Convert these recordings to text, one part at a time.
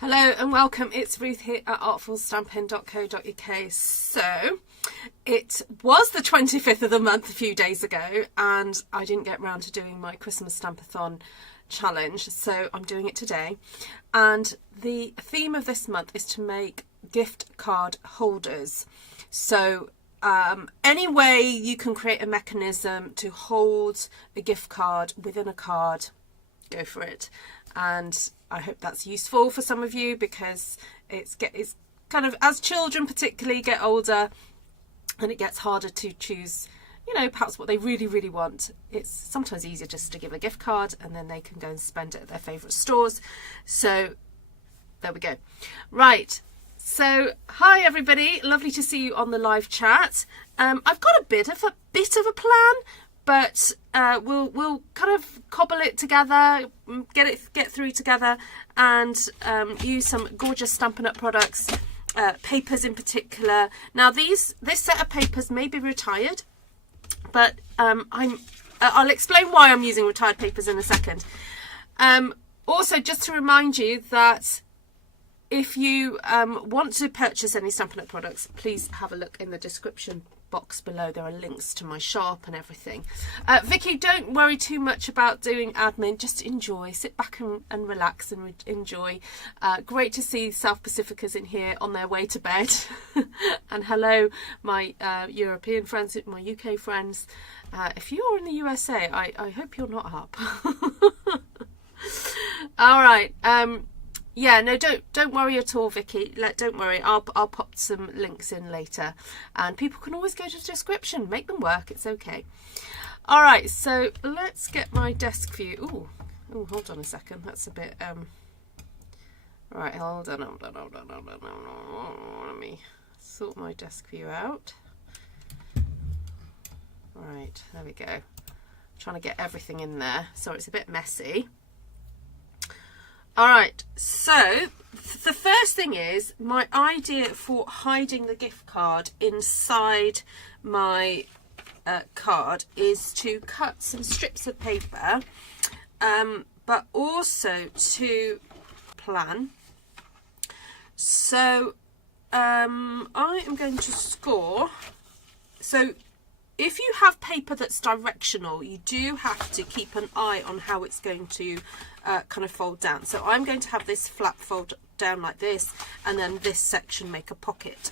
Hello and welcome, it's Ruth here at artfulstampin.co.uk. So it was the 25th of the month a few days ago and I didn't get round to doing my Christmas Stampathon challenge, so I'm doing it today. And the theme of this month is to make gift card holders. So any way you can create a mechanism to hold a gift card within a card, go for it. And I hope that's useful for some of you, because it's kind of, as children particularly get older and it gets harder to choose, you know, perhaps what they really want. It's sometimes easier just to give a gift card and then they can go and spend it at their favourite stores. So there we go. Right. So hi everybody, lovely to see you on the live chat. I've got a bit of a plan, but we'll kind of cobble it together, get through together, and use some gorgeous Stampin' Up products, papers in particular. Now this set of papers may be retired, but I'll explain why I'm using retired papers in a second. Also, just to remind you that if you want to purchase any Stampin' Up products, please have a look in the description box below. There are links to my shop and everything. Vicky, don't worry too much about doing admin, just enjoy, sit back and relax and enjoy. Great to see South Pacificas in here on their way to bed. And hello my European friends, my UK friends. If you're in the USA, I hope you're not up. All right. Yeah, no, don't worry at all, Vicky. Don't worry. I'll pop some links in later, and people can always go to the description. Make them work. It's okay. All right, so let's get my desk view. Oh, hold on a second. That's a bit Right, hold on. Let me sort my desk view out. Right, there we go. I'm trying to get everything in there, so it's a bit messy. All right, so the first thing is, my idea for hiding the gift card inside my card is to cut some strips of paper, but also to plan. So I am going to score. So if you have paper that's directional, you do have to keep an eye on how it's going to kind of fold down. So I'm going to have this flap fold down like this, and then this section make a pocket.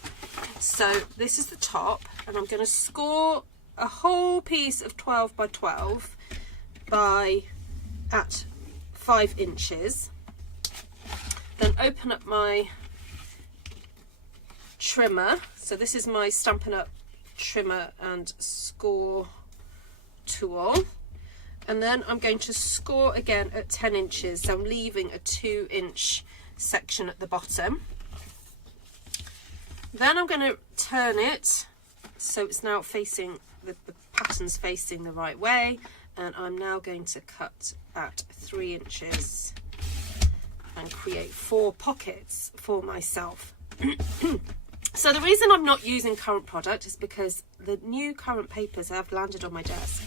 So this is the top, and I'm going to score a whole piece of 12 by 12 at 5 inches. Then open up my trimmer. So this is my Stampin' Up trimmer and score tool, and then I'm going to score again at 10 inches, so I'm leaving a 2-inch section at the bottom. Then I'm going to turn it so it's now facing the pattern's facing the right way, and I'm now going to cut at 3 inches and create 4 pockets for myself. So the reason I'm not using current product is because the new current papers have landed on my desk,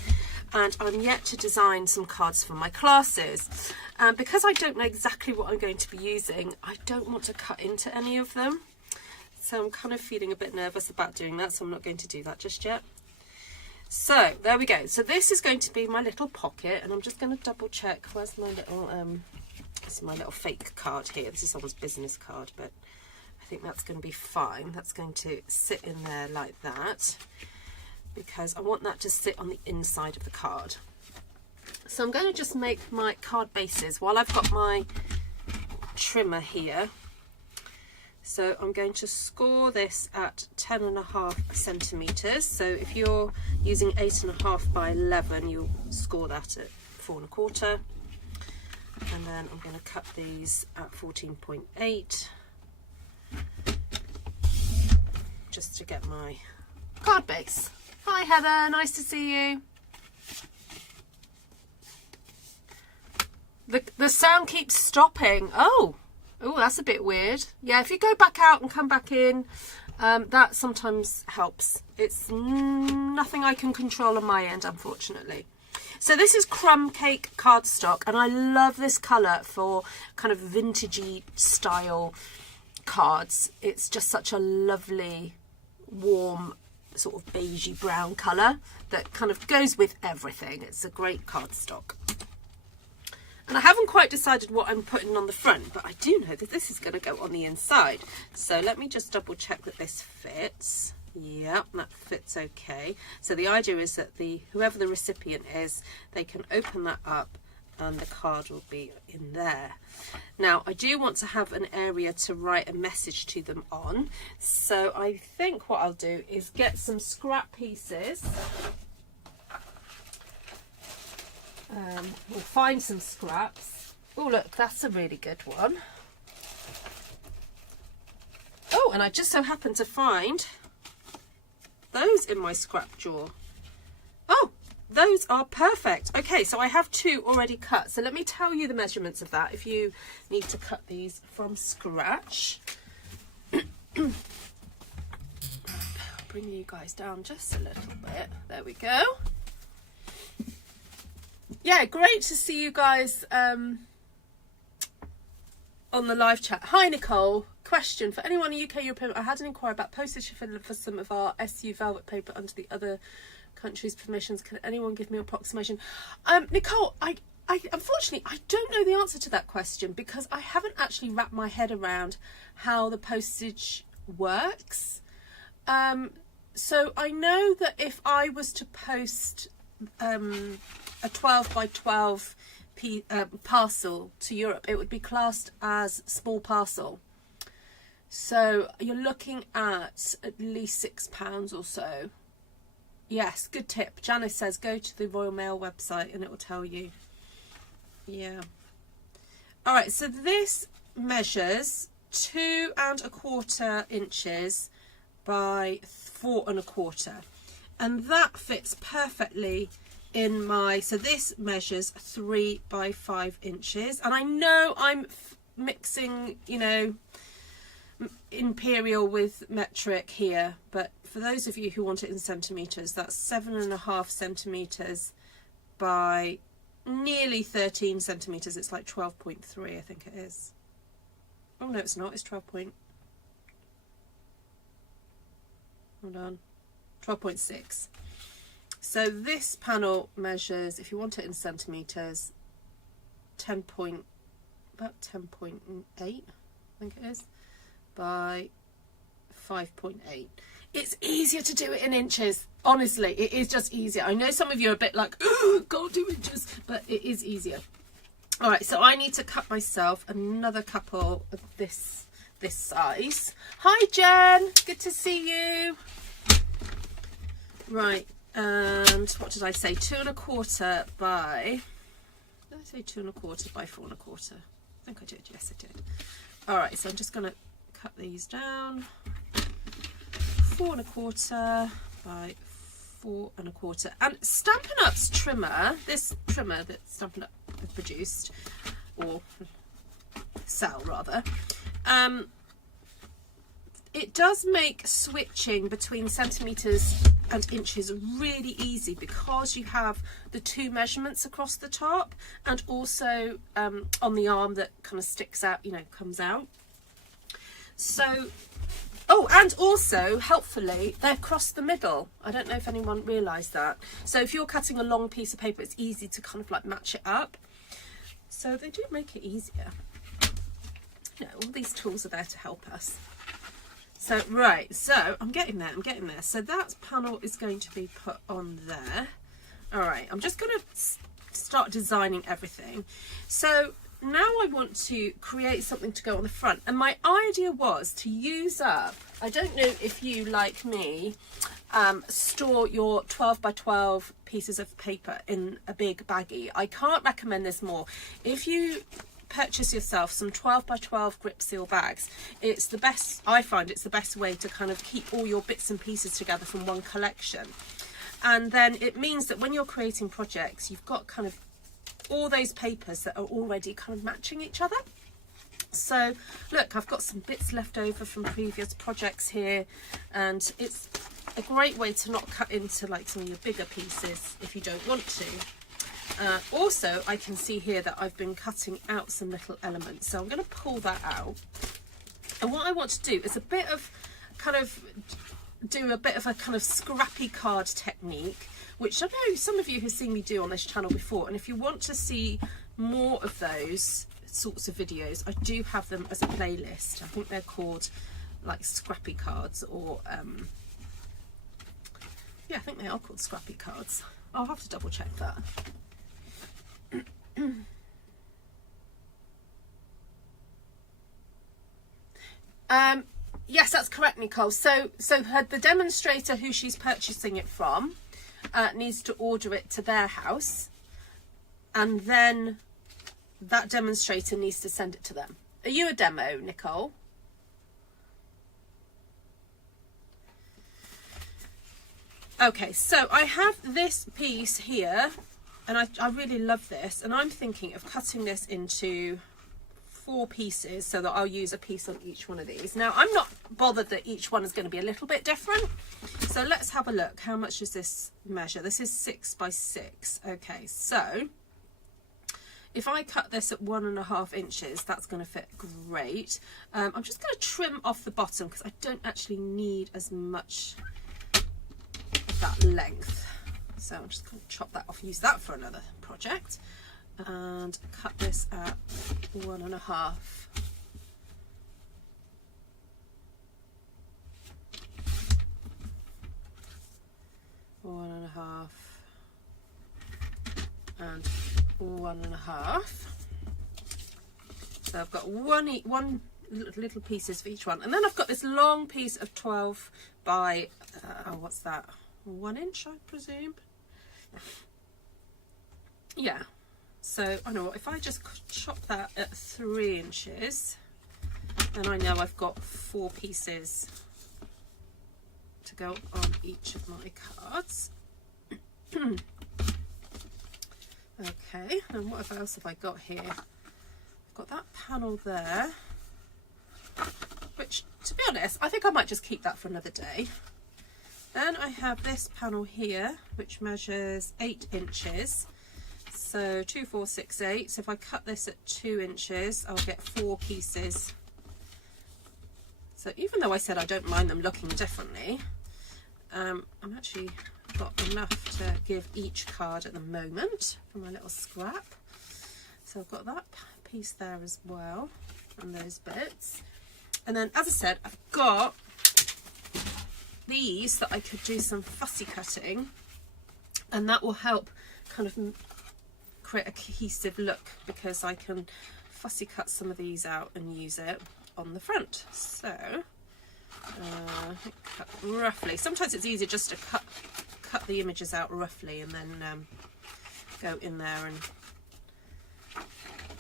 and I'm yet to design some cards for my classes. And because I don't know exactly what I'm going to be using, I don't want to cut into any of them. So I'm kind of feeling a bit nervous about doing that, so I'm not going to do that just yet. So there we go. So this is going to be my little pocket, and I'm just going to double check. Where's my little, this is my little fake card here. This is someone's business card, but I think that's going to be fine. That's going to sit in there like that, because I want that to sit on the inside of the card. So I'm going to just make my card bases while I've got my trimmer here. So I'm going to score this at 10.5 centimeters. So if you're using 8.5 by 11, you'll score that at 4.25. And then I'm going to cut these at 14.8. just to get my card base. Hi Heather, nice to see you. The sound keeps stopping. Oh, that's a bit weird. Yeah, if you go back out and come back in, that sometimes helps. It's nothing I can control on my end, unfortunately. So this is crumb cake cardstock, and I love this colour for kind of vintagey style cards. It's just such a lovely, warm, sort of beigey brown colour that kind of goes with everything. It's a great cardstock. And I haven't quite decided what I'm putting on the front, but I do know that this is going to go on the inside. So let me just double check that this fits. Yep, that fits okay. So the idea is that whoever the recipient is, they can open that up and the card will be in there. Now, I do want to have an area to write a message to them on. So I think what I'll do is get some scrap pieces. We'll find some scraps. Oh, look, that's a really good one. Oh, and I just so happened to find those in my scrap drawer. Oh, those are perfect. Okay, so I have 2 already cut. So let me tell you the measurements of that if you need to cut these from scratch. Bring you guys down just a little bit. There we go. Yeah, great to see you guys on the live chat. Hi, Nicole. Question for anyone in UK, European. I had an inquiry about postage for some of our SU velvet paper under the other countries' permissions. Can anyone give me an approximation? Nicole, I unfortunately I don't know the answer to that question because I haven't actually wrapped my head around how the postage works. So I know that if I was to post a 12 by 12 parcel to Europe, it would be classed as small parcel. So you're looking at least £6 or so. Yes, good tip. Janice says go to the Royal Mail website and it will tell you. Yeah. All right, so this measures 2 1/4 inches by 4 1/4, and that fits perfectly in my, so this measures 3 by 5 inches, and I know I'm mixing, you know, imperial with metric here, but for those of you who want it in centimeters, that's 7.5 centimeters by nearly 13 centimeters. It's like 12.3, I think it is. Oh no, it's not. It's 12 point. Hold on, 12.6. So this panel measures, if you want it in centimeters, about 10.8, I think it is, by 5.8. It's easier to do it in inches. Honestly, it is just easier. I know some of you are a bit like, oh, can't do inches, but it is easier. All right, so I need to cut myself another couple of this size. Hi, Jen. Good to see you. Right. And what did I say? 2 1/4 by, did I say 2 1/4 by 4 1/4? I think I did. Yes, I did. All right, so I'm just going to cut these down. 4 1/4 by 4 1/4. And Stampin' Up's trimmer, this trimmer that Stampin' Up have produced, or sell rather, it does make switching between centimeters and inches really easy because you have the 2 measurements across the top and also on the arm that kind of sticks out, you know, comes out. So, oh, and also helpfully they're across the middle. I don't know if anyone realised that. So if you're cutting a long piece of paper, it's easy to kind of like match it up. So they do make it easier. You know, all these tools are there to help us. So, right, so I'm getting there. So that panel is going to be put on there. All right, I'm just going to start designing everything. So now I want to create something to go on the front. And my idea was to use up, I don't know if you, like me, store your 12 by 12 pieces of paper in a big baggie. I can't recommend this more. If you purchase yourself some 12 by 12 grip seal bags, it's the best, I find it's the best way to kind of keep all your bits and pieces together from one collection. And then it means that when you're creating projects, you've got kind of all those papers that are already kind of matching each other. So look, I've got some bits left over from previous projects here, and it's a great way to not cut into like some of your bigger pieces if you don't want to. Also, I can see here that I've been cutting out some little elements, so I'm going to pull that out. And what I want to do is do a bit of a kind of scrappy card technique, which I know some of you have seen me do on this channel before. And if you want to see more of those sorts of videos, I do have them as a playlist. I think they're called like scrappy cards, or yeah, I think they are called scrappy cards. I'll have to double check that. Yes, that's correct, Nicole. So the demonstrator who she's purchasing it from needs to order it to their house, and then that demonstrator needs to send it to them. Are you a demo, Nicole? Okay, so I have this piece here, and I really love this, and I'm thinking of cutting this into 4 pieces so that I'll use a piece on each one of these. Now, I'm not bothered that each one is going to be a little bit different, so let's have a look. How much does this measure? This is 6 by 6. Okay, so if I cut this at 1.5 inches, that's going to fit great. I'm just going to trim off the bottom because I don't actually need as much of that length. So I'm just going to chop that off, use that for another project, and cut this at 1.5. And 1.5. So I've got one little pieces for each one, and then I've got this long piece of 12 by what's that, 1 inch, I presume. Yeah, so I know what, if I just chop that at 3 inches, then I know I've got 4 pieces to go on each of my cards. Okay, and what else have I got here? I've got that panel there, which, to be honest, I think I might just keep that for another day. Then I have this panel here, which measures 8 inches. So 2, 4, 6, 8. So if I cut this at 2 inches, I'll get 4 pieces. So even though I said I don't mind them looking differently, I'm actually got enough to give each card at the moment for my little scrap. So I've got that piece there as well, and those bits. And then, as I said, I've got these that I could do some fussy cutting, and that will help kind of create a cohesive look, because I can fussy cut some of these out and use it on the front. So cut roughly. Sometimes it's easier just to cut the images out roughly and then go in there and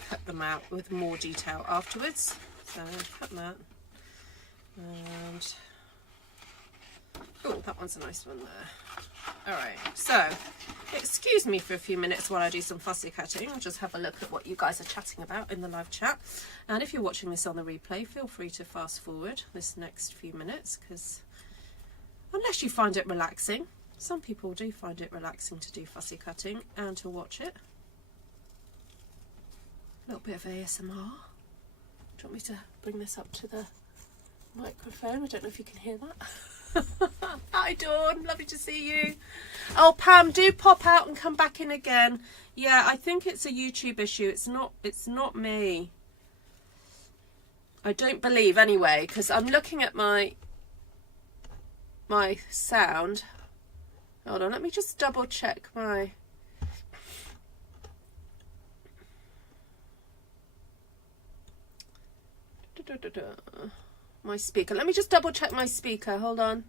cut them out with more detail afterwards. So cut that, and oh, that one's a nice one there. Alright, so excuse me for a few minutes while I do some fussy cutting. I'll just have a look at what you guys are chatting about in the live chat. And if you're watching this on the replay, feel free to fast forward this next few minutes, because unless you find it relaxing, some people do find it relaxing to do fussy cutting and to watch it. A little bit of ASMR. Do you want me to bring this up to the microphone? I don't know if you can hear that. Hi Dawn, lovely to see you. Oh Pam, do pop out and come back in again. Yeah, I think it's a YouTube issue. It's not me. I don't believe, anyway, because I'm looking at my sound. Hold on, let me just double check my speaker. Let me just double check my speaker. Hold on.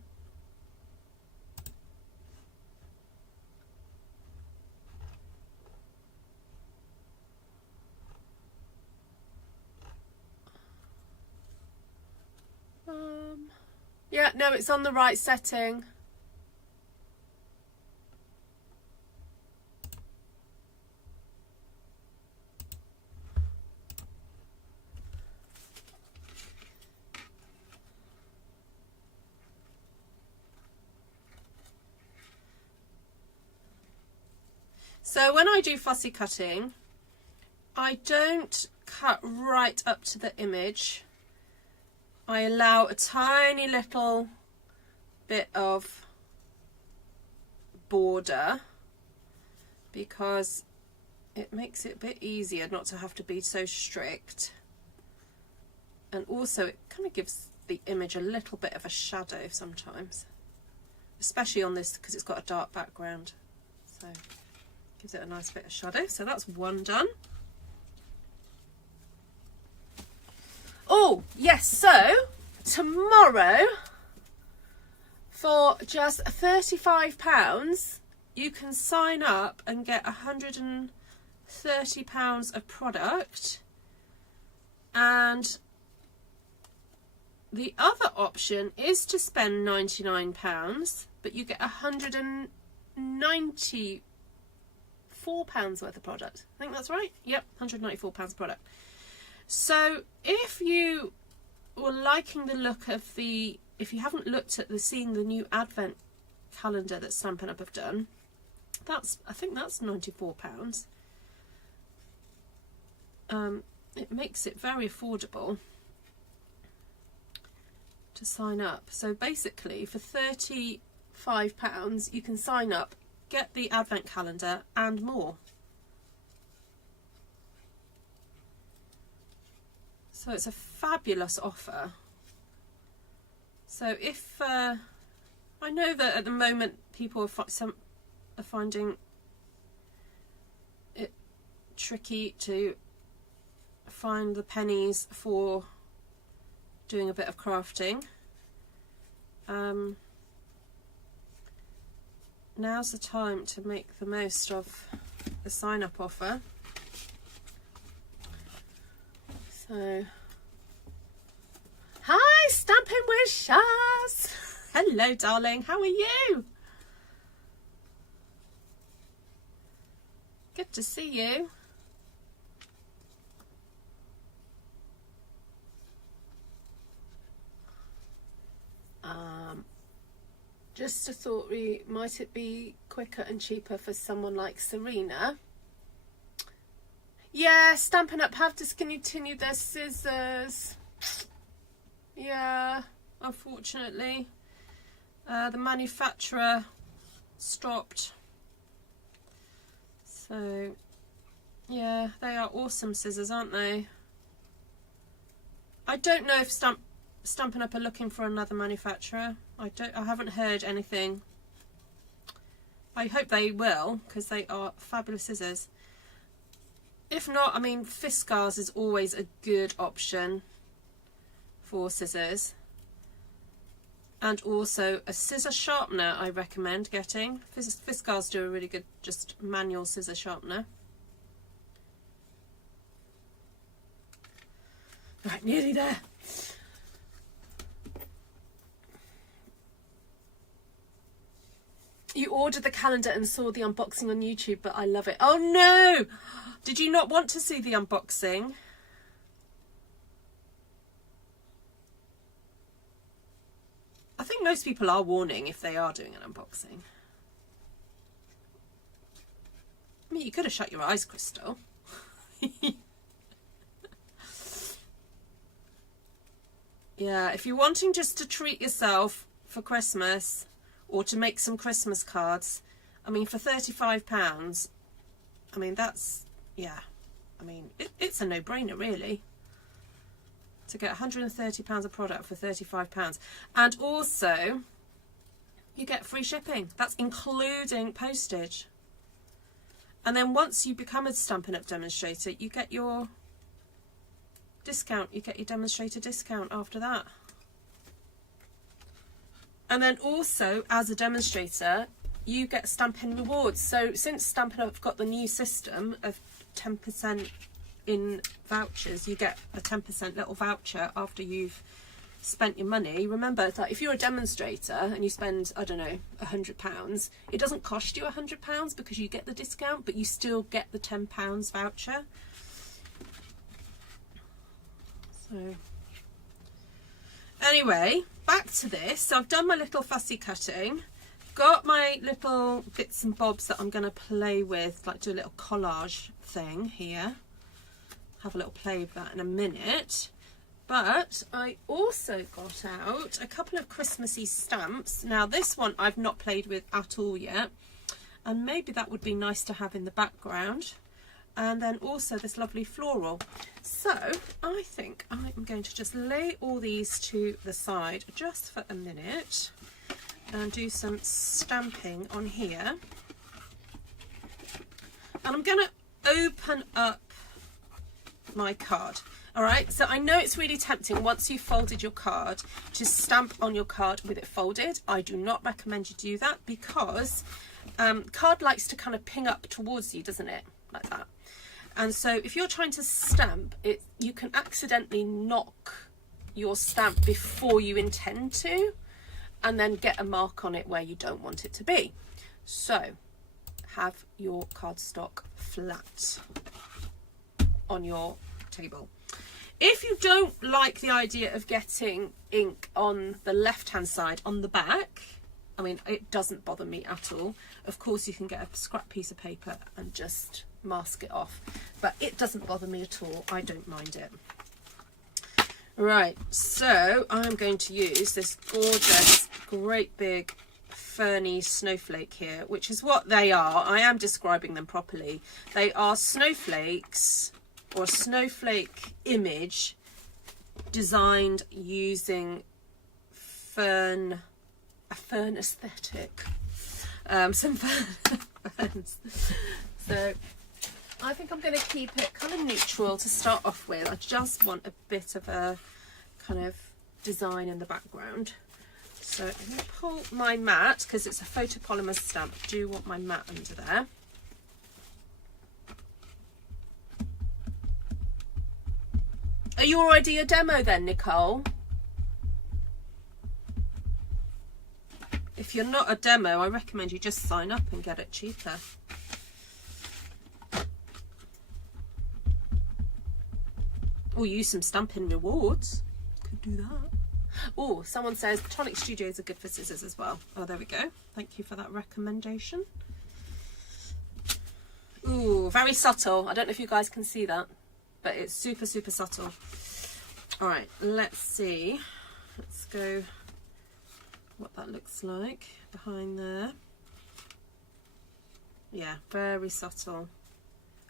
Yeah, no, it's on the right setting. So when I do fussy cutting, I don't cut right up to the image. I allow a tiny little bit of border because it makes it a bit easier not to have to be so strict, and also it kind of gives the image a little bit of a shadow sometimes, especially on this because it's got a dark background, so gives it a nice bit of shadow. So that's one done. Oh yes, so tomorrow for just £35 you can sign up and get £130 of product, and the other option is to spend £99 but you get £194 worth of product. I think that's right. Yep, £194 product. So if you were liking the look of the, if you haven't looked at seeing the new advent calendar that Stampin' Up have done, I think that's £94. It makes it very affordable to sign up. So basically for £35 you can sign up, get the advent calendar and more. So it's a fabulous offer. So if I know that at the moment people are finding it tricky to find the pennies for doing a bit of crafting, now's the time to make the most of the sign up offer. So, hi Stampin' with Shaz. Hello darling, how are you? Good to see you. Just a thought, might it be quicker and cheaper for someone like Serena? Yeah, Stampin' Up have discontinued their scissors. Yeah, unfortunately. The manufacturer stopped. So, yeah, they are awesome scissors, aren't they? I don't know if Stampin' Up are looking for another manufacturer. I haven't heard anything. I hope they will, because they are fabulous scissors. If not, I mean, Fiskars is always a good option for scissors. And also a scissor sharpener I recommend getting. Fiskars do a really good just manual scissor sharpener. Right, nearly there. You ordered the calendar and saw the unboxing on YouTube, but I love it. Oh no! Did you not want to see the unboxing? I think most people are warning if they are doing an unboxing. I mean, you could have shut your eyes, Crystal. Yeah, if you're wanting just to treat yourself for Christmas or to make some Christmas cards, I mean, for £35, I mean, that's, yeah, I mean, it's a no-brainer, really, to get £130 of product for £35. And also, you get free shipping. That's including postage. And then once you become a Stampin' Up demonstrator, you get your discount. You get your demonstrator discount after that. And then also, as a demonstrator, you get Stampin' rewards. So since Stampin' Up have got the new system of 10% in vouchers, you get a 10% little voucher after you've spent your money. Remember that if you're a demonstrator and you spend, I don't know, £100, it doesn't cost you £100 because you get the discount, but you still get the £10 voucher. So anyway, back to this. So I've done my little fussy cutting. got my little bits and bobs that I'm going to play with, like do a little collage thing here. Have a little play with that in a minute. But I also got out a couple of Christmassy stamps. Now this one I've not played with at all yet, and maybe that would be nice to have in the background. And then also this lovely floral. So I think I am going to just lay all these to the side just for a minute and do some stamping on here. And I'm going to open up my card. All right, so I know it's really tempting once you've folded your card to stamp on your card with it folded. I do not recommend you do that because card likes to kind of ping up towards you, doesn't it? Like that. And so if you're trying to stamp it, you can accidentally knock your stamp before you intend to, and then get a mark on it where you don't want it to be. So have your cardstock flat on your table. If you don't like the idea of getting ink on the left hand side on the back, I mean, it doesn't bother me at all. Of course you can get a scrap piece of paper and just mask it off, but it doesn't bother me at all. I don't mind it. Right, so I'm going to use this gorgeous, great big ferny snowflake here, which is what they are. I am describing them properly. They are snowflakes, or a snowflake image designed using a fern aesthetic. Some ferns. So I think I'm going to keep it kind of neutral to start off with. I just want a bit of a kind of design in the background. So I'm going to pull my mat, because it's a photopolymer stamp. I do want my mat under there. Are you already a demo then, Nicole? If you're not a demo, I recommend you just sign up and get it cheaper. Or use some Stampin' rewards. Could do that. Oh, someone says Tonic Studios are good for scissors as well. Oh, there we go. Thank you for that recommendation. Ooh, very subtle. I don't know if you guys can see that, but it's super, super subtle. All right, let's see. Let's go what that looks like behind there. Yeah, very subtle.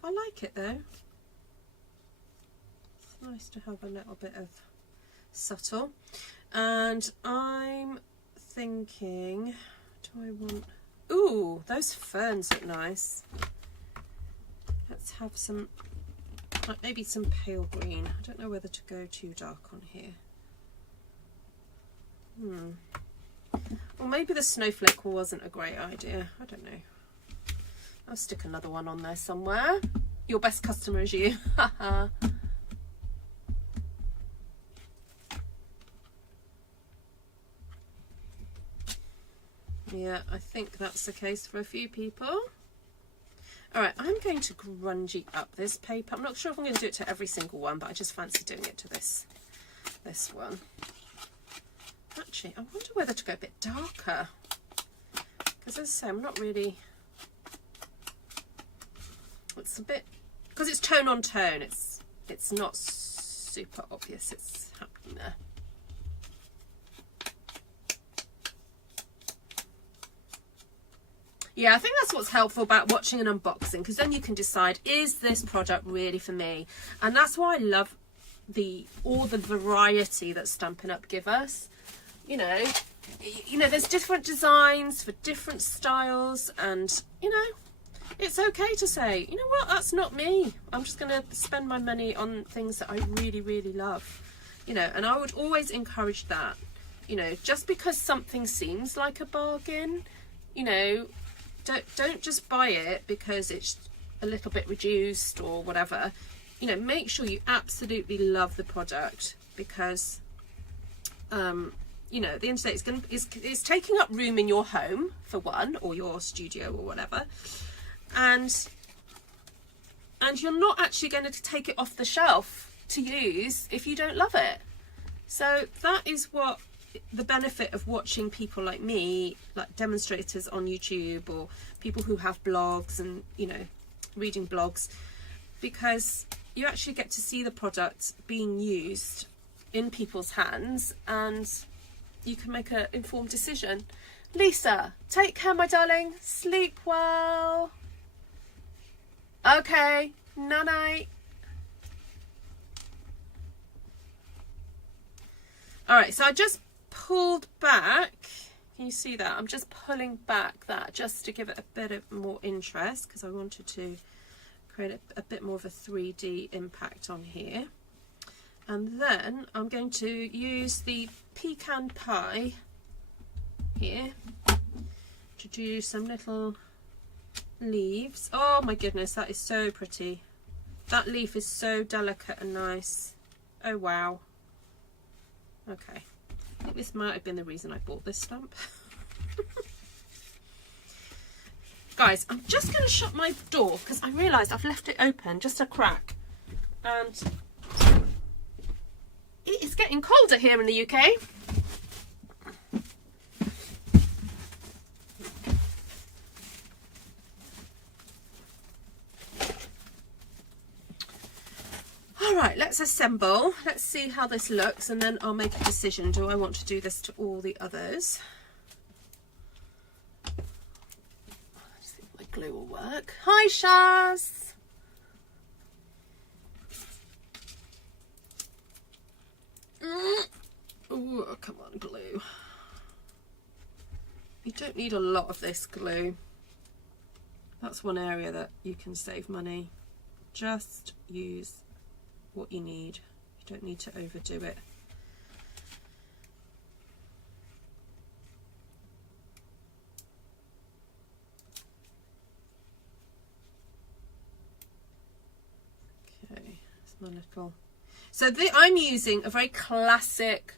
I like it though. It's nice to have a little bit of subtle. And I'm thinking, do I want, ooh, those ferns look nice. Let's have some, like maybe some pale green. I don't know whether to go too dark on here. Or maybe the snowflake wasn't a great idea. I don't know. I'll stick another one on there somewhere. Your best customer is you. Yeah, I think that's the case for a few people. All right, I'm going to grungy up this paper. I'm not sure if I'm going to do it to every single one, but I just fancy doing it to this one. Actually, I wonder whether to go a bit darker, because as I say, I'm not really, it's a bit, because it's tone on tone, it's not super obvious it's happening there. Yeah, I think that's what's helpful about watching an unboxing, because then you can decide, is this product really for me? And that's why I love all the variety that Stampin' Up give us. You know, there's different designs for different styles, and it's okay to say, you know what, that's not me. I'm just going to spend my money on things that I really, really love. And I would always encourage that. Just because something seems like a bargain, don't just buy it because it's a little bit reduced or whatever. Make sure you absolutely love the product, because at the end of the day, it's taking up room in your home for one, or your studio or whatever, and you're not actually going to take it off the shelf to use if you don't love it. So that is what the benefit of watching people like me, like demonstrators on YouTube, or people who have blogs and, you know, reading blogs, because you actually get to see the product being used in people's hands and you can make an informed decision. Lisa, take care, my darling. Sleep well. Okay, night-night. All right, so I just pulled back. Can you see that? I'm just pulling back that just to give it a bit of more interest, because I wanted to create a bit more of a 3D impact on here. And then I'm going to use the pecan pie here to do some little leaves. Oh my goodness, that is so pretty. That leaf is so delicate and nice. Oh wow. Okay, I think this might have been the reason I bought this stamp. Guys, I'm just going to shut my door because I realised I've left it open, just a crack. And it is getting colder here in the UK. All right, let's assemble. Let's see how this looks, and then I'll make a decision. Do I want to do this to all the others? I just think my glue will work. Hi, Shaz. Oh, come on, glue. You don't need a lot of this glue. That's one area that you can save money. Just use what you need. You don't need to overdo it. Okay, it's my little. So I'm using a very classic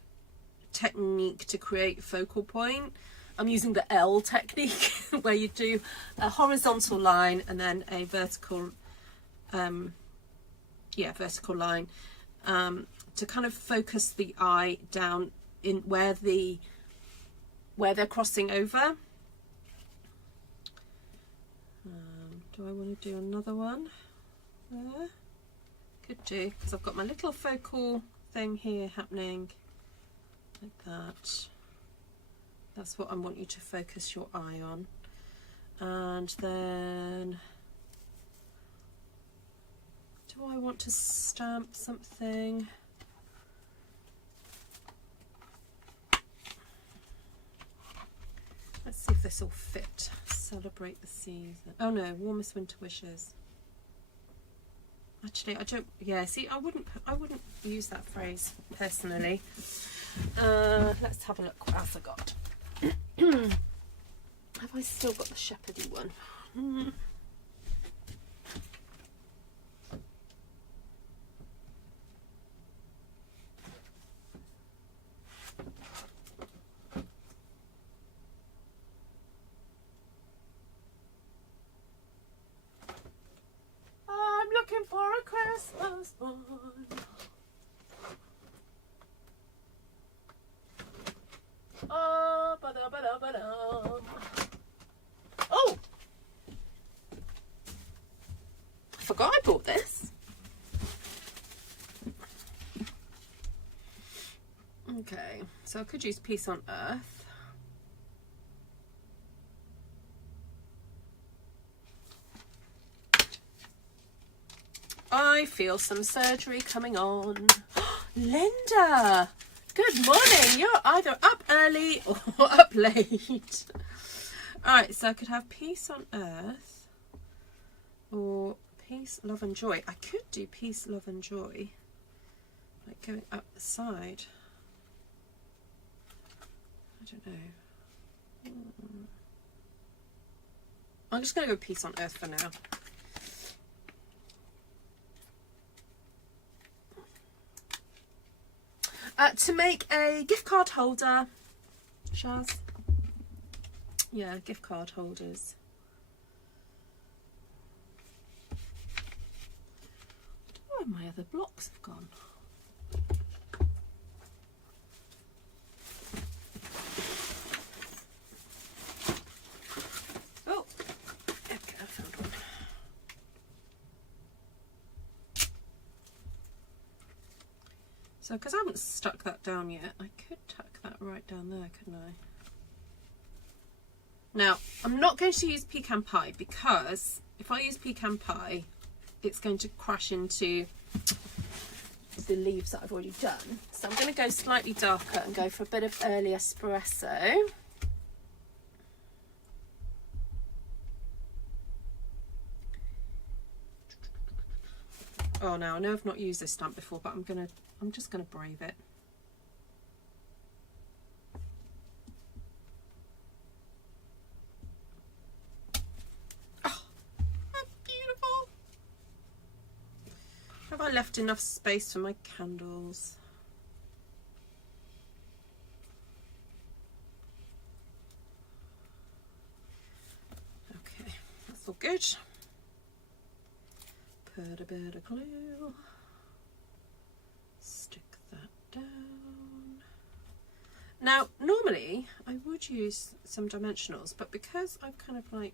technique to create focal point. I'm using the L technique where you do a horizontal line and then a vertical vertical line to kind of focus the eye down in where they're crossing over. Do I want to do another one there? Could do, because I've got my little focal thing here happening like that. That's what I want you to focus your eye on. And then do I want to stamp something? Let's see if this will fit. Celebrate the season. Oh no, warmest winter wishes. Actually, I don't. Yeah, see, I wouldn't use that phrase personally. Let's have a look what else I got. Have I still got the shepherdy one? I'm looking for a Christmas one. Oh, ba-da-ba-da-ba-da. Oh! I forgot I bought this. Okay, so I could use Peace on Earth. I feel some surgery coming on. Linda! Good morning. You're either up early or up late. Alright, so I could have Peace on Earth or Peace, Love and Joy. I could do Peace, Love and Joy, like going up the side. I don't know. I'm just going to go Peace on Earth for now. To make a gift card holder, Shaz. Yeah, gift card holders. I don't know where my other blocks have gone. So because I haven't stuck that down yet, I could tuck that right down there, couldn't I? Now, I'm not going to use pecan pie because if I use pecan pie, it's going to crash into the leaves that I've already done. So I'm going to go slightly darker and go for a bit of early espresso. Oh, now I know I've not used this stamp before, but I'm just gonna brave it. Oh, that's beautiful. Have I left enough space for my candles? Okay, that's all good. Put a bit of glue, stick that down. Now, normally I would use some dimensionals, but because I've kind of like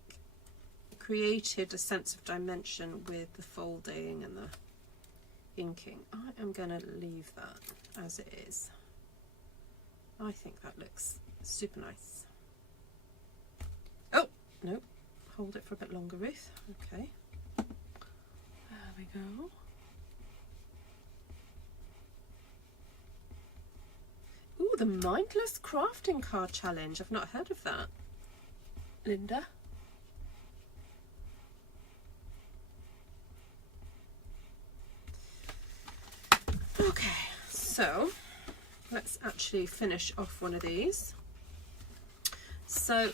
created a sense of dimension with the folding and the inking, I am going to leave that as it is. I think that looks super nice. Oh, no, hold it for a bit longer, Ruth. Okay. We go. Ooh, the mindless crafting card challenge. I've not heard of that, Linda. Okay, so let's actually finish off one of these. So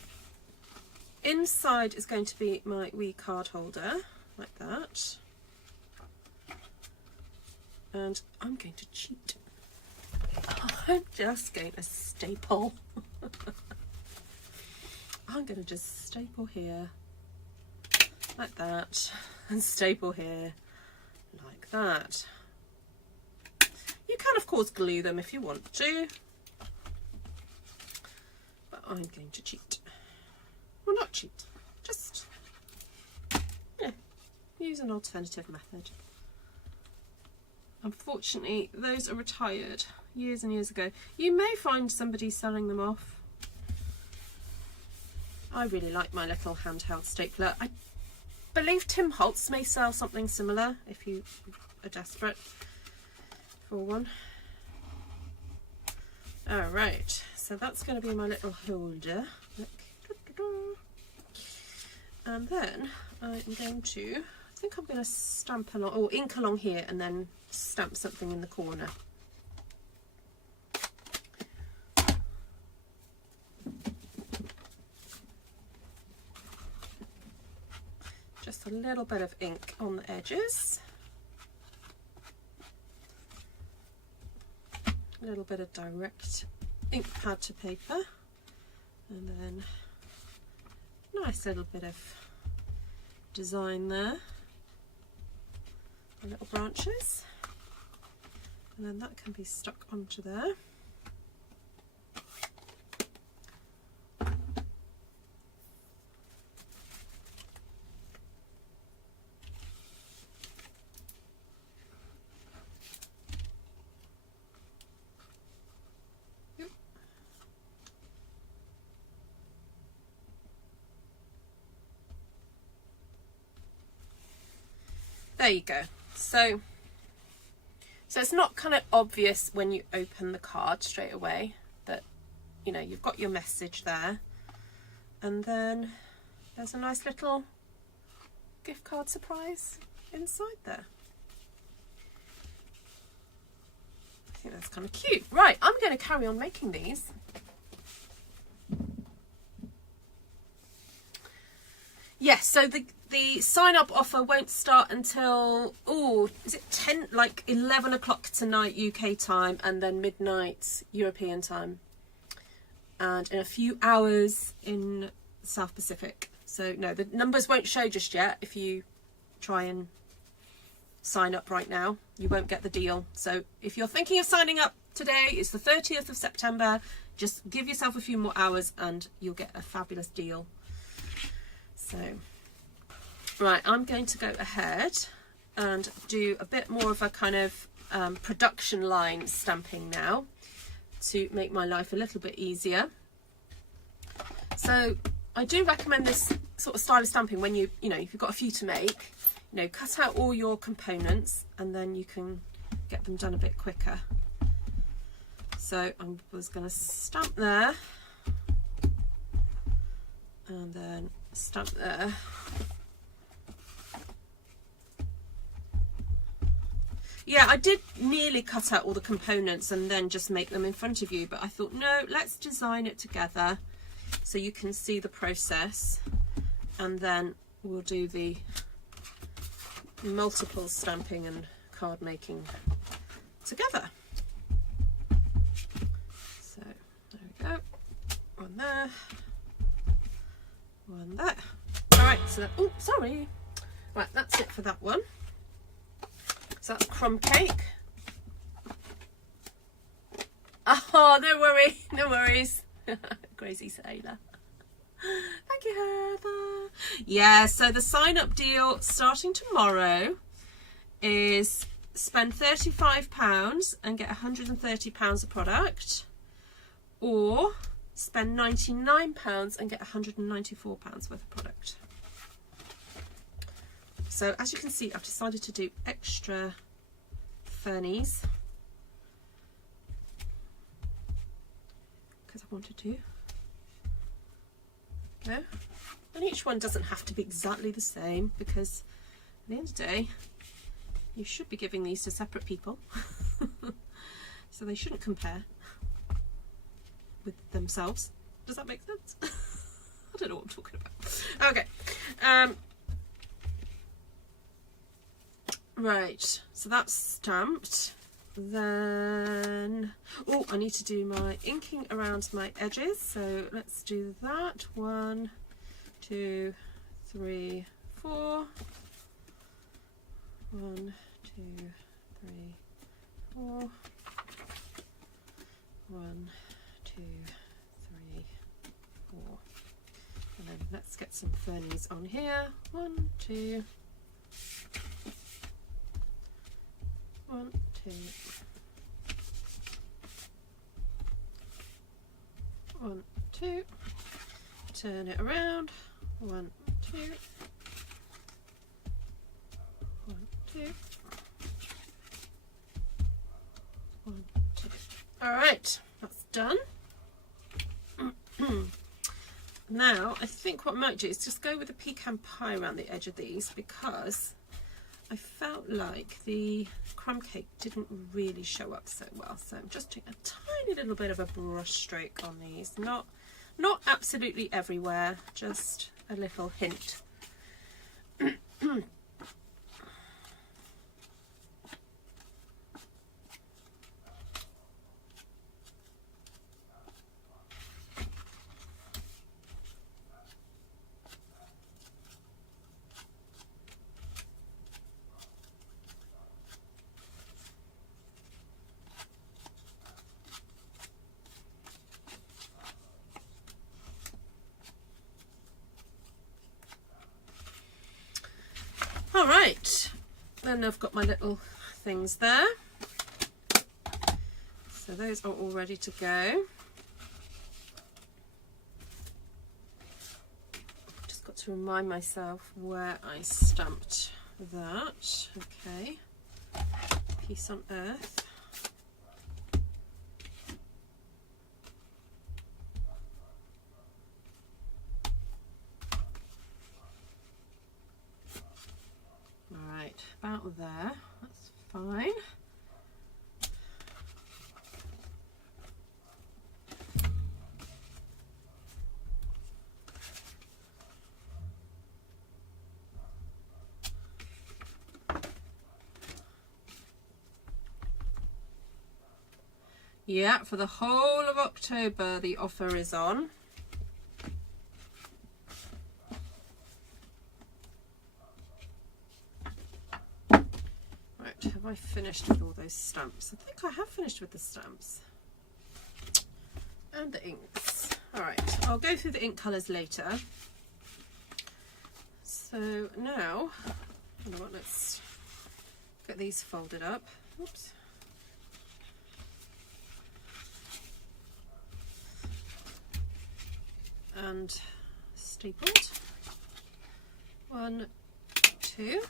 inside is going to be my wee card holder, like that. And I'm going to cheat. I'm just going to staple. I'm going to just staple here, like that, and staple here, like that. You can, of course, glue them if you want to, but I'm going to cheat. Well, not cheat, just use an alternative method. Unfortunately, those are retired years and years ago. You may find somebody selling them off. I really like my little handheld stapler. I believe Tim Holtz may sell something similar if you are desperate for one. Alright, so that's going to be my little holder. Look. And then I'm going to, I think I'm going to stamp along, or ink along here, and then stamp something in the corner. Just a little bit of ink on the edges. A little bit of direct ink pad to paper, and then nice little bit of design there. The little branches. And then that can be stuck onto there. Yep. There you go. So it's not kind of obvious when you open the card straight away that, you know, you've got your message there, and then there's a nice little gift card surprise inside there. I think that's kind of cute. Right, I'm going to carry on making these. Yes, so the sign-up offer won't start until, is it 11 o'clock tonight UK time, and then midnight European time, and in a few hours in South Pacific. So no, the numbers won't show just yet. If you try and sign up right now, you won't get the deal. So if you're thinking of signing up today, it's the 30th of September, just give yourself a few more hours and you'll get a fabulous deal. So, right, I'm going to go ahead and do a bit more of a kind of production line stamping now to make my life a little bit easier. So I do recommend this sort of style of stamping when you know, if you've got a few to make, you know, cut out all your components and then you can get them done a bit quicker. So I was going to stamp there and then stamp there. Yeah, I did nearly cut out all the components and then just make them in front of you, but I thought, no, let's design it together so you can see the process, and then we'll do the multiple stamping and card making together. So there we go, one there, one there. All right, so that, oh, sorry. Right, that's it for that one. So that's crumb cake. Oh, no worry, no worries. Crazy sailor. Thank you, Heather. Yeah, so the sign up deal starting tomorrow is spend £35 and get £130 of product, or spend £99 and get £194 worth of product. So as you can see, I've decided to do extra fernies because I wanted to. No? And each one doesn't have to be exactly the same, because at the end of the day, you should be giving these to separate people. So they shouldn't compare with themselves. Does that make sense? I don't know what I'm talking about. Okay. Right, so that's stamped. Then, oh, I need to do my inking around my edges, so let's do that. 1, 2, 3, 4. 1, 2, 3, 4. 1, 2, 3, 4. And then let's get some fernies on here. 1, 2. 1, 2. 1, 2. Turn it around. 1, 2. 1, 2. 1, 2. All right, that's done. Now, I think what I might do is just go with a pecan pie around the edge of these, because I felt like the crumb cake didn't really show up so well. So I'm just doing a tiny little bit of a brush stroke on these. Not absolutely everywhere, just a little hint. All right, then I've got my little things there. So those are all ready to go. Just got to remind myself where I stamped that. Okay, Peace on Earth. About there, that's fine. Yeah, for the whole of October the offer is on. Have I finished with all those stamps? I think I have finished with the stamps and the inks. All right, I'll go through the ink colours later. So now, you know what, let's get these folded up. Oops. And stapled. 1, 2.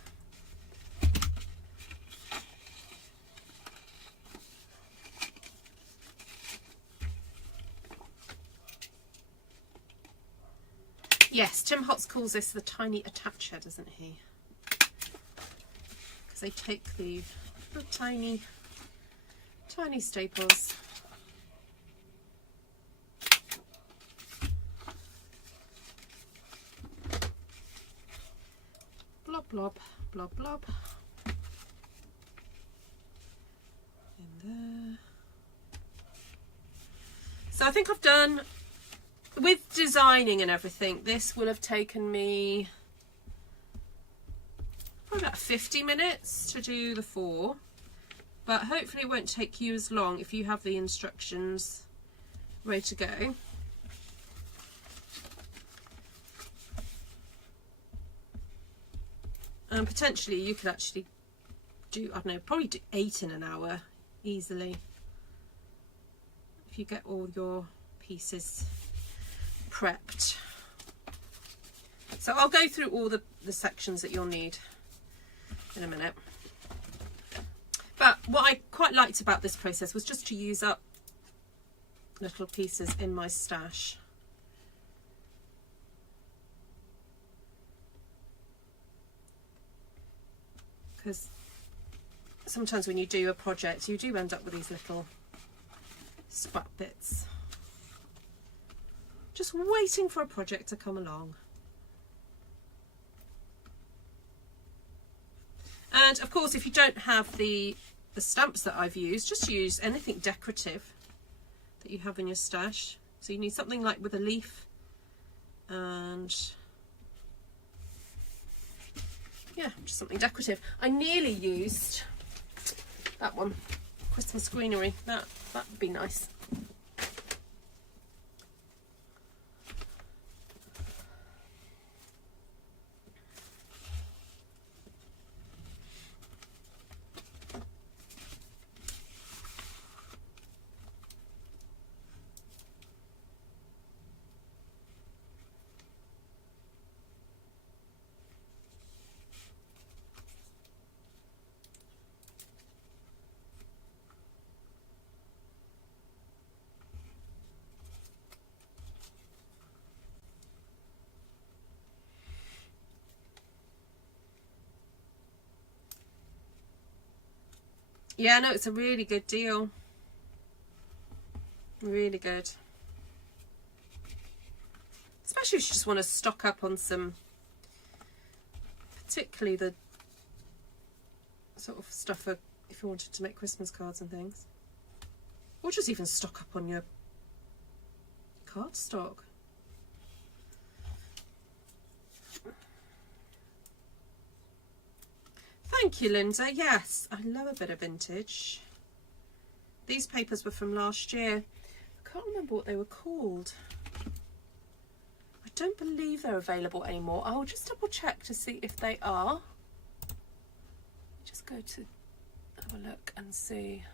Yes, Tim Hotz calls this the tiny attacher, doesn't he? Because they take the little tiny staples. Blob, blob, blob, blob. In there. So I think I've done, with designing and everything, this will have taken me probably about 50 minutes to do the 4. But hopefully it won't take you as long if you have the instructions ready to go. And potentially you could actually do, I don't know, probably do 8 in an hour easily. If you get all your pieces prepped. So I'll go through all the sections that you'll need in a minute. But what I quite liked about this process was just to use up little pieces in my stash. Because sometimes when you do a project, you do end up with these little scrap bits. Just waiting for a project to come along. And of course, if you don't have the stamps that I've used, just use anything decorative that you have in your stash. So you need something like with a leaf, and yeah, just something decorative. I nearly used that one, Christmas greenery. That would be nice. Yeah, no, it's a really good deal. Really good. Especially if you just want to stock up on some, particularly the sort of stuff for if you wanted to make Christmas cards and things. Or just even stock up on your cardstock. Thank you, Linda. Yes, I love a bit of vintage. These papers were from last year. I can't remember what they were called. I don't believe they're available anymore. I'll just double check to see if they are. Just go to have a look and see.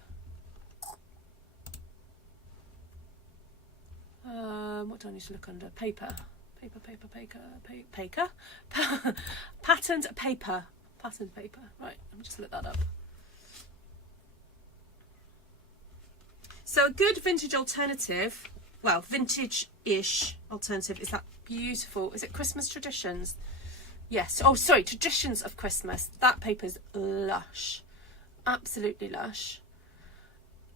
What do I need to look under? Paper. Paper. Patterned paper. Patterned paper. Right, let me just look that up. So a good vintage alternative, well, vintage-ish alternative is that beautiful, is it Christmas Traditions? Yes, oh sorry, Traditions of Christmas. That paper's lush, absolutely lush.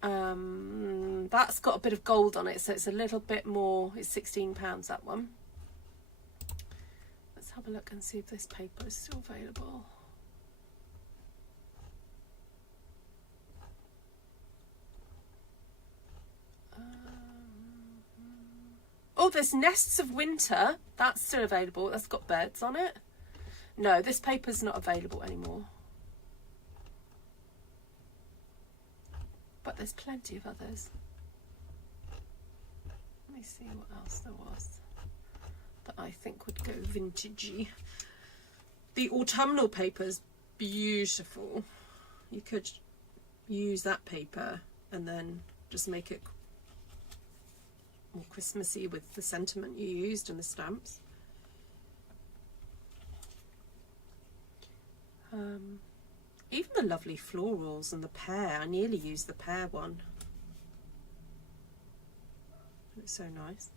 That's got a bit of gold on it, so it's a little bit more, it's £16, that one. Let's have a look and see if this paper is still available. Oh, there's Nests of Winter. That's still available. That's got birds on it. No, this paper's not available anymore. But there's plenty of others. Let me see what else there was that I think would go vintagey. The autumnal paper's beautiful. You could use that paper and then just make it more Christmassy with the sentiment you used and the stamps. Even the lovely florals and the pear, I nearly used the pear one. It's so nice.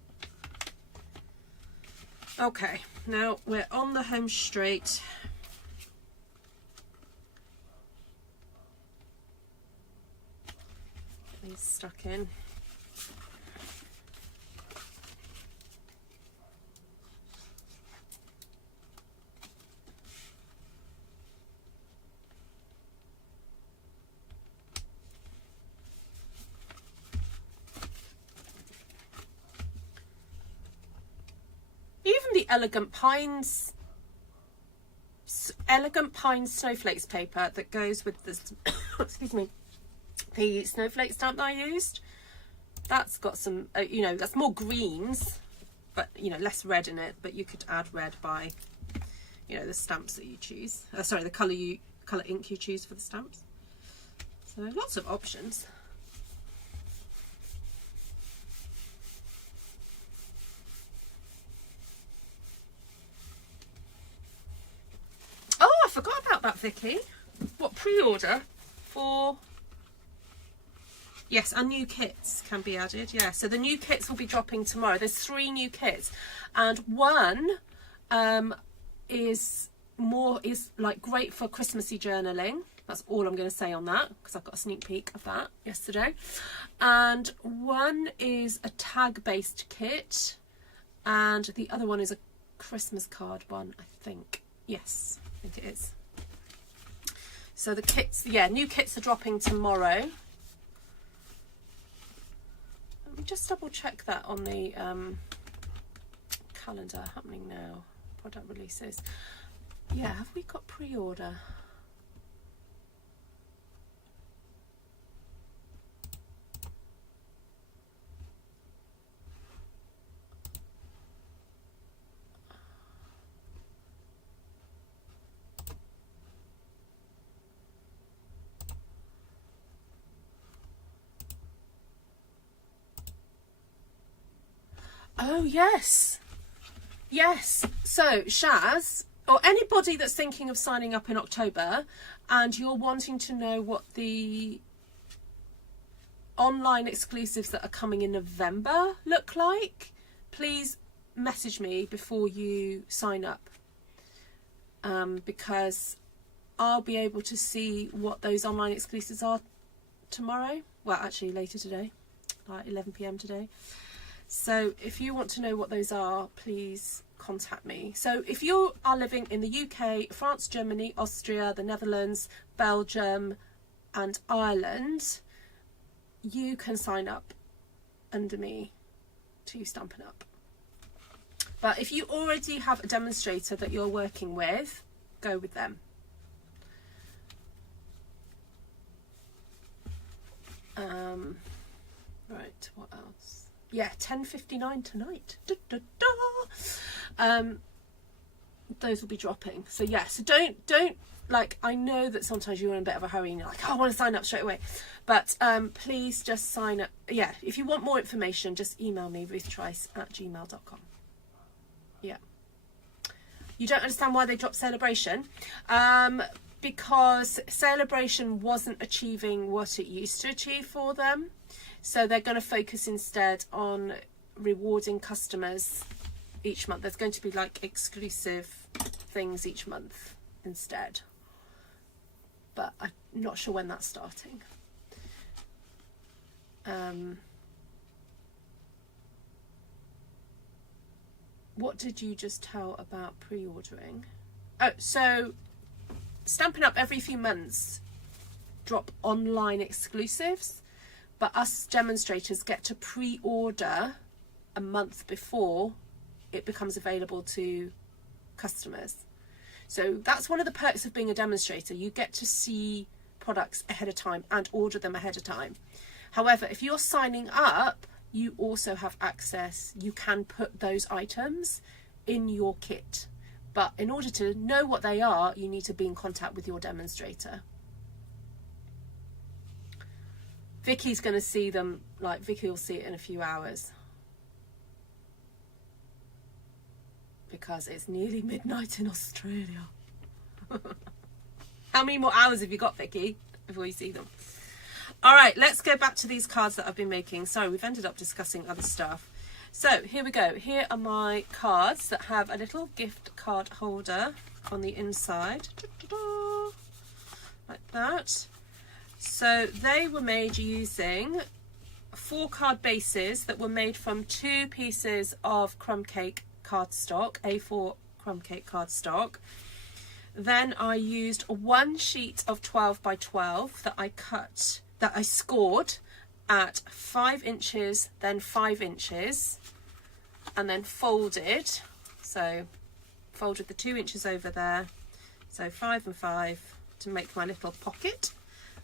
Okay, now we're on the home straight. Get these stuck in. Elegant Pines snowflakes paper that goes with this excuse me, the snowflake stamp that I used, that's got some you know, that's more greens, but you know, less red in it, but you could add red by, you know, the stamps that you choose, sorry, the colour ink you choose for the stamps. So lots of options. I forgot about that, Vicky. What, pre-order for? Yes, and new kits can be added. Yeah, so the new kits will be dropping tomorrow. There's 3 new kits, and one is like great for Christmassy journaling. That's all I'm going to say on that, because I've got a sneak peek of that yesterday. And one is a tag-based kit, and the other one is a Christmas card one, I think. Yes, I think it is. So the kits, yeah, new kits are dropping tomorrow. Let me just double check that on the calendar happening now. Product releases. Yeah, have we got pre-order? Oh, yes. Yes. So, Shaz, or anybody that's thinking of signing up in October and you're wanting to know what the online exclusives that are coming in November look like, please message me before you sign up, because I'll be able to see what those online exclusives are tomorrow. Well, actually later today, like 11 PM today. So if you want to know what those are, please contact me. So if you are living in the UK, France, Germany, Austria, the Netherlands, Belgium and Ireland, you can sign up under me to Stampin' Up. But if you already have a demonstrator that you're working with, go with them. Right, what else? Yeah, 10:59 tonight. Da, da, da. Those will be dropping. So yeah, so don't like, I know that sometimes you're in a bit of a hurry and you're like, oh, I want to sign up straight away. But please just sign up. Yeah, if you want more information, just email me, ruthtrice@gmail.com. Yeah. You don't understand why they dropped Celebration? Because Celebration wasn't achieving what it used to achieve for them. So they're going to focus instead on rewarding customers each month. There's going to be like exclusive things each month instead. But I'm not sure when that's starting. What did you just tell about pre-ordering? Oh, so Stampin' Up every few months drop online exclusives. But us demonstrators get to pre-order a month before it becomes available to customers. So that's one of the perks of being a demonstrator. You get to see products ahead of time and order them ahead of time. However, if you're signing up, you also have access. You can put those items in your kit. But in order to know what they are, you need to be in contact with your demonstrator. Vicky's going to see them, like Vicky will see it in a few hours. Because it's nearly midnight in Australia. How many more hours have you got, Vicky, before you see them? All right, let's go back to these cards that I've been making. Sorry, we've ended up discussing other stuff. So here we go. Here are my cards that have a little gift card holder on the inside. Like that. So they were made using 4 card bases that were made from 2 pieces of crumb cake cardstock, A4 crumb cake cardstock. Then I used 1 sheet of 12 by 12 that I scored at 5 inches, then 5 inches, and then folded. So folded the 2 inches over there, so 5 and 5 to make my little pocket.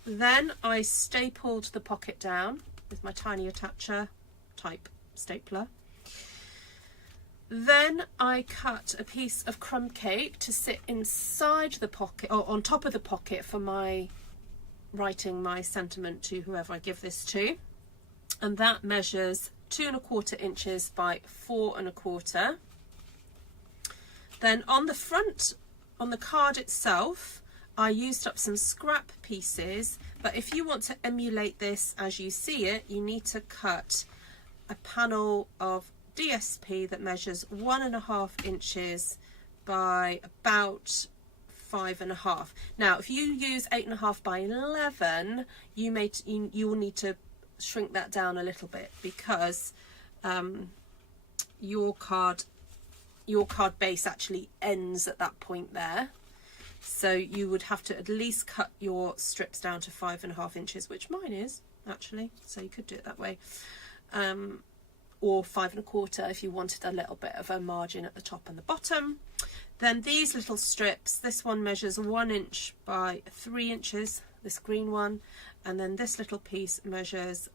Then I stapled the pocket down with my tiny attacher type stapler. Then I cut a piece of crumb cake to sit inside the pocket, or on top of the pocket, for my writing my sentiment to whoever I give this to. And that measures 2 1/4 inches by 4 1/4. Then on the front, on the card itself, I used up some scrap pieces, but if you want to emulate this as you see it, you need to cut a panel of DSP that measures 1 1/2 inches by about 5 1/2. Now, if you use 8 1/2 by 11, you will need to shrink that down a little bit, because your card base actually ends at that point there. So you would have to at least cut your strips down to 5 1/2 inches, which mine is actually, so you could do it that way. Or 5 1/4 if you wanted a little bit of a margin at the top and the bottom. Then these little strips, this one measures 1 inch by 3 inches, this green one, and then this little piece measures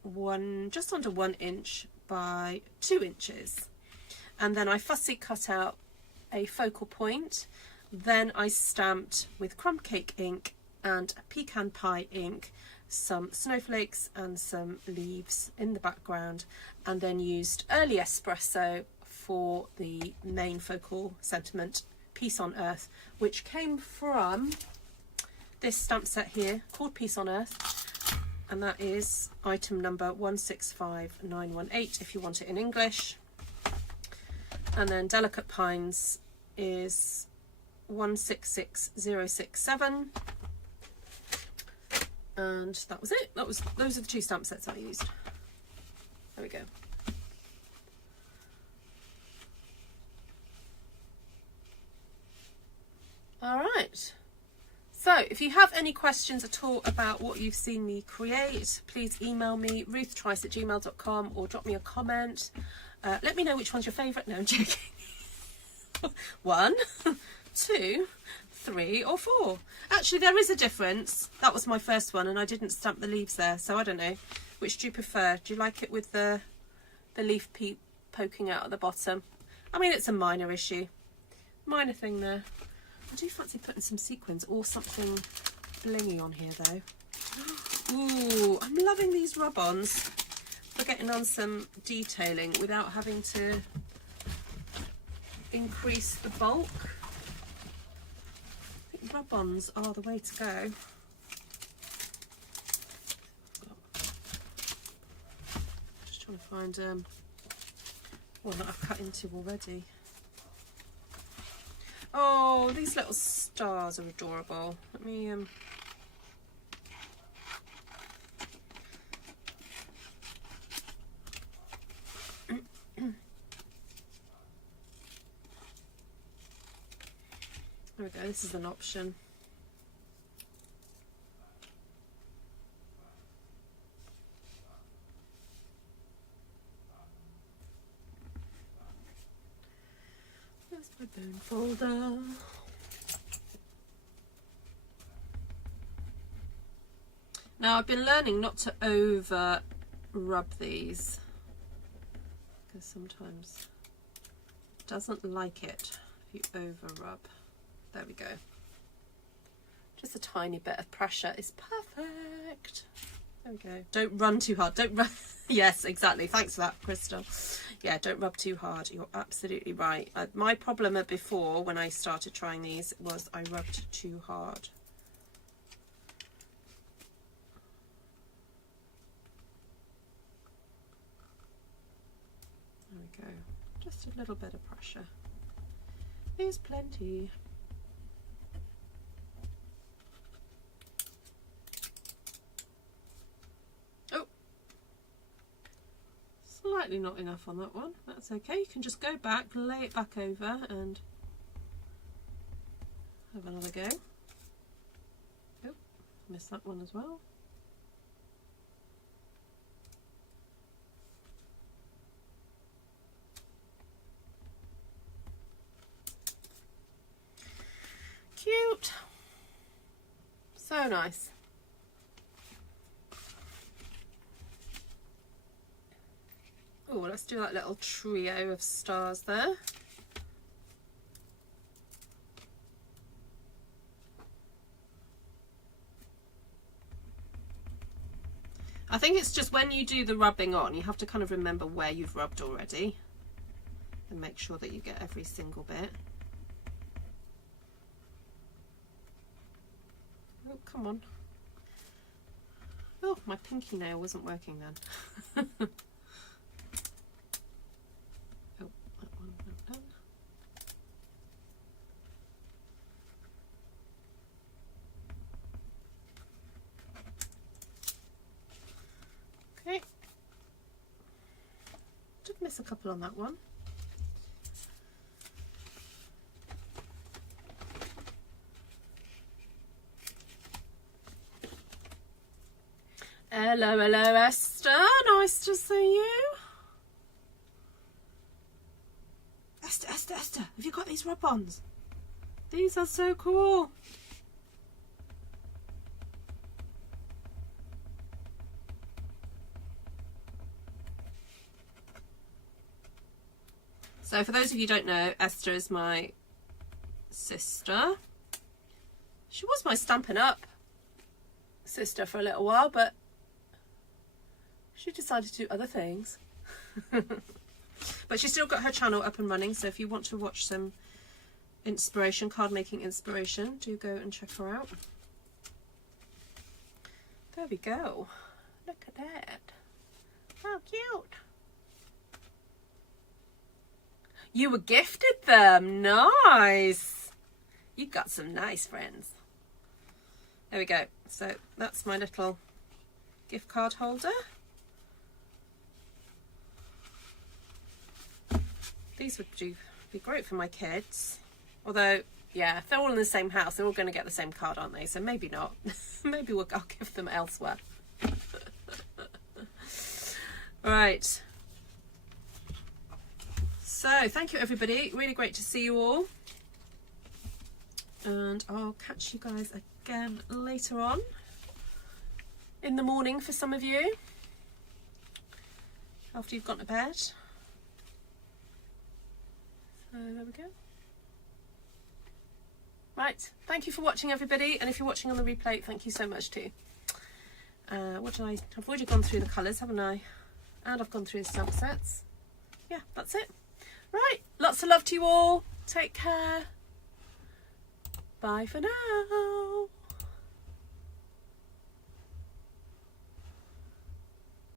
just under 1 inch by 2 inches. And then I fussy cut out a focal point. Then I stamped with crumb cake ink and pecan pie ink some snowflakes and some leaves in the background, and then used early espresso for the main focal sentiment, Peace on Earth, which came from this stamp set here called Peace on Earth, and that is item number 165918 if you want it in English. And then Delicate Pines is 166067, and that was it. Those are the 2 stamp sets I used. There we go. All right, so if you have any questions at all about what you've seen me create, please email me ruthtrice@gmail.com or drop me a comment. Let me know which one's your favourite. No, I'm joking. 1, 2, 3 or 4. Actually, there is a difference. That was my first one and I didn't stamp the leaves there, so I don't know. Which do you prefer? Do you like it with the leaf poking out at the bottom? I mean, it's a minor issue. Minor thing there. I do fancy putting some sequins or something blingy on here though. Ooh, I'm loving these rub-ons for getting on some detailing without having to increase the bulk. I think rub-ons are the way to go. Just trying to find one that I've cut into already. Oh, these little stars are adorable. Let me there we go, this is an option. There's my bone folder. Now I've been learning not to over rub these, because sometimes it doesn't like it if you over rub. There we go. Just a tiny bit of pressure is perfect. There we go. Don't run too hard. Don't run. Yes, exactly. Thanks for that, Crystal. Yeah, don't rub too hard. You're absolutely right. My problem before, when I started trying these, was I rubbed too hard. There we go. Just a little bit of pressure is plenty. Slightly not enough on that one. That's okay. You can just go back, lay it back over and have another go. Oh, missed that one as well. Cute. So nice. Oh, let's do that little trio of stars there. I think it's just when you do the rubbing on, you have to kind of remember where you've rubbed already and make sure that you get every single bit. Oh, come on. Oh, my pinky nail wasn't working then. Okay, did miss a couple on that one. Hello, hello, Esther. Nice to see you. Esther, have you got these rub-ons? These are so cool. So for those of you who don't know, Esther is my sister. She was my Stampin' Up sister for a little while, but she decided to do other things. But she's still got her channel up and running, so if you want to watch some inspiration, card making inspiration, do go and check her out. There we go. Look at that. How cute. You were gifted them. Nice. You got some nice friends. There we go. So that's my little gift card holder. These would be great for my kids. Although, yeah, if they're all in the same house, they're all going to get the same card, aren't they? So maybe not. Maybe I'll give them elsewhere. Right. So, thank you everybody. Really great to see you all. And I'll catch you guys again later on. In the morning for some of you. After you've gone to bed. So, there we go. Right, thank you for watching everybody, and if you're watching on the replay, thank you so much too. I've already gone through the colours, haven't I? And I've gone through the stamp sets. Yeah, that's it. Right, lots of love to you all. Take care. Bye for now.